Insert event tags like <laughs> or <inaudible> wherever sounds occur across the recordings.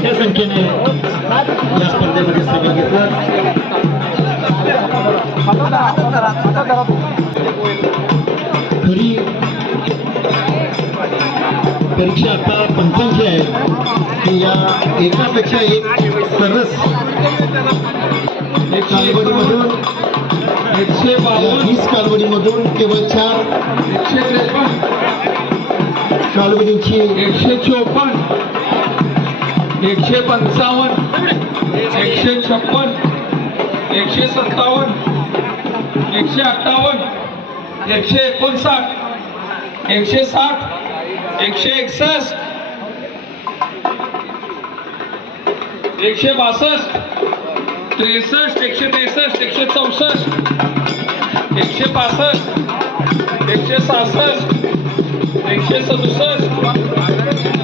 मोठ्या संख्येने या स्पर्धेमध्ये सहभाग घेतला परीक्षा आता पंचांची आहे की या एकापेक्षा एक सरस। एक कालवडीमधून एकशे वीस कालवडीमधून केवळ चार। एकशे त्रेपन्न कालवडींची एकशे चोपन्न. एकशे पंचावन्न एकशे छप्पन एकशे सत्तावन्न एकशे अठ्ठावन्न एकशे एकोणसाठ एकशे साठ एकशे एकसष्ट एकशे बासष्ट त्रेसष्ट एकशे त्रेसष्ट एकशे चौसष्ट एकशे पासष्ट एकशे सहासष्ट एकशे सदुसष्ट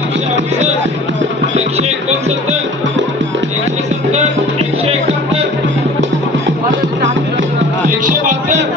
एकशे अडुसष्ट एकशे एकोणसत्तर एकशे सत्तर एकशे एकाहत्तर एकशे बहात्तर.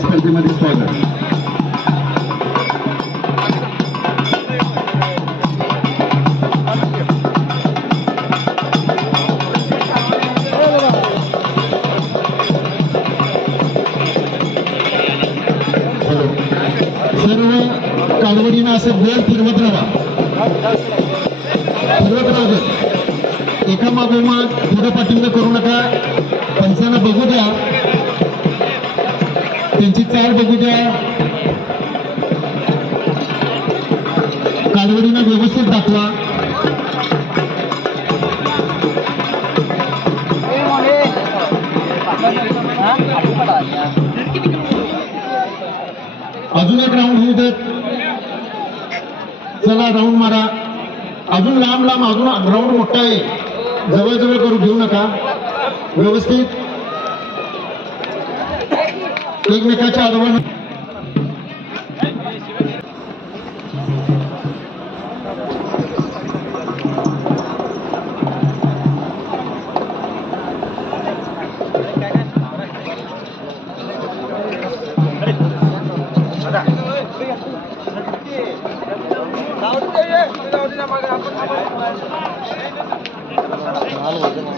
स्पर्धेमध्ये स्वागत. सर्व कालवडीनं असं गोल फिरवत राहा. फिरवत राहत एका मागोमाग पुढे पाठिंबा करू नका. पंचांना बघू द्या. त्यांची चाल बघू द्या. कालवडीनं व्यवस्थित दाखवा. अजून एक राऊंड होऊ देत. चला राऊंड मारा. अजून लांब लांब अजून ग्राउंड मोठा आहे. जवळ जवळ करू घेऊ नका. व्यवस्थित. teknikacı arabanın నాలుగు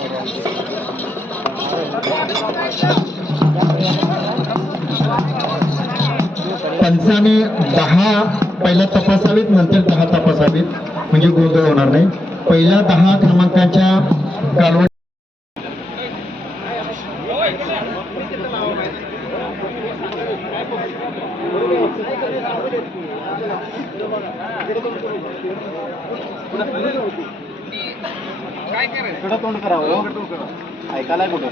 पंचाने दहा पहिल्या तपासावीत नंतर दहा तपासावीत. म्हणजे गोंधळ होणार नाही. पहिल्या दहा क्रमांकाच्या कालवड कुठं तोंड करावं. ऐकायला कुठं?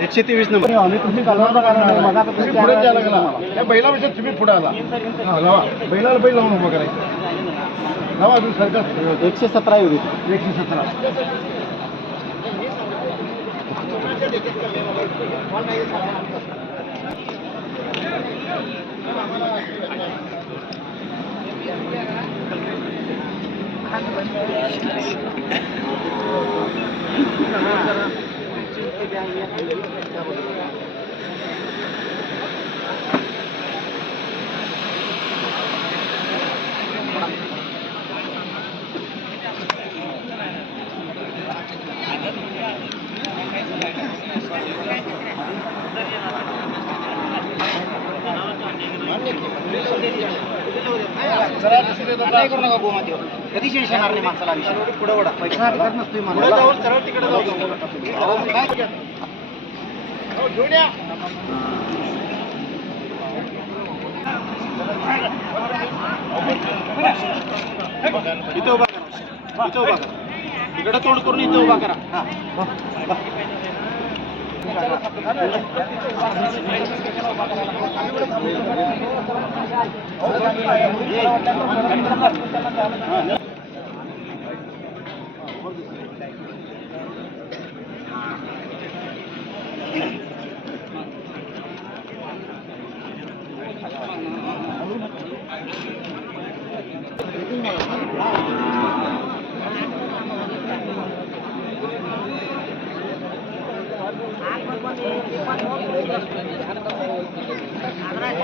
एकशे तेवीस नंबर. तुम्ही बघा तर तुम्ही पुढे जायला लागला. त्या बैलापेक्षा तुम्ही पुढे आला. हा, लावा. बैलाला बैल लावून उभं करायचं. लावा अजून सरकार. एकशे सतरा येऊ एकशे सतरा. <laughs> करू नका कधी येणार नाही माणसाला विषय पुढे वडा पैसा नसतोय मला सरळ तिकडे जाऊ. इथं उभा करा इथं उभा करा इकडे तोड करून इथं उभा करा हा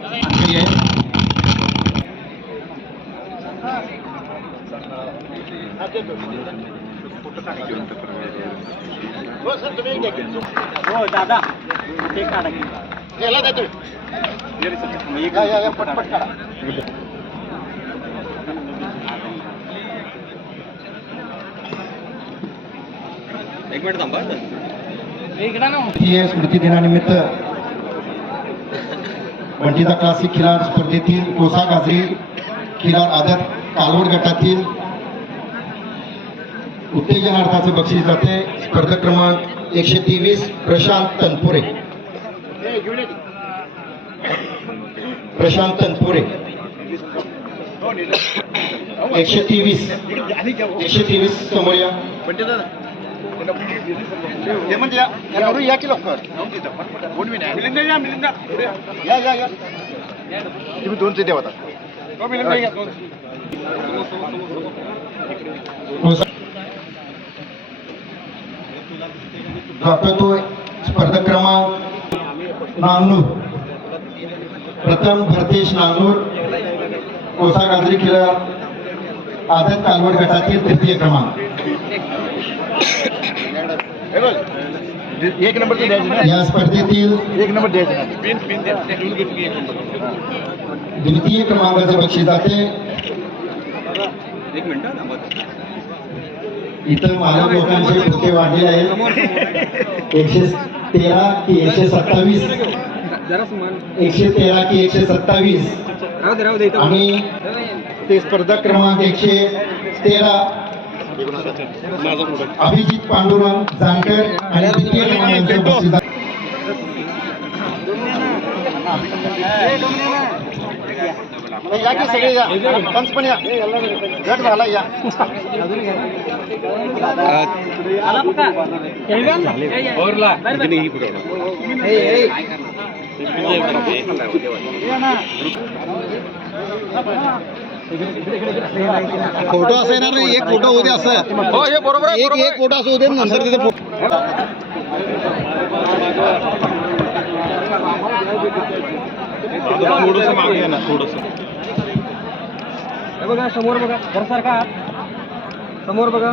हो दादा ते काढा की. याला द्या तुम्ही. या, या, या, पटपट काढा. एक मिनिट थांबा इकडं ना स्मृती दिनानिमित्त बंटीदा क्लासिक खिलार स्पर्धेतील कोसा गाजरी खिलार आदत कालवड गटातील उत्तेजनार्थाचे बक्षीस जाते. स्पर्धा क्रमांक एकशे तेवीस प्रशांत तनपुरे. प्रशांत तनपुरे. एकशे तेवीस. एकशे तेवीस समोर या. ते म्हणजे या या या की लवकर? कोण बी नाही या या या. या तुम्ही दोनचे देवा आता. हो, या दोन तो स्पर्धक क्रमांक नांगनूर प्रथम भरतेश नांगनूर कोसा गाजरी खिलार आदत कालवड गटातील तृतीय क्रमांक. एक नंबरचं द्यायचं ना या स्पर्धेतील एक नंबर द्यायचं ना पिन पिन द्या द्वितीय क्रमांकाचे बक्षीस जाते एक मिनिट इतर मालक लोकांचे भुके वाढले आहेत एकशे तेरा की एकशे सत्तावीस एकशे तेरा की एकशे सत्तावीस आणि ते स्पर्धक क्रमांक एकशे तेरा अभिजित पांडुरंग जानकर आणि द्वितीय क्रमांकाचे बक्षीस जाते. या की सगळे फोटो असं येणार नाही एक फोटो उद्या असं. हो हे बरोबर आहे एक बरोबर एक आहे. फोटो असं उद्या नंतर तिथे फोटो थोडस मागे ना थोडस. हे बघा समोर बघा घर सारखा समोर बघा.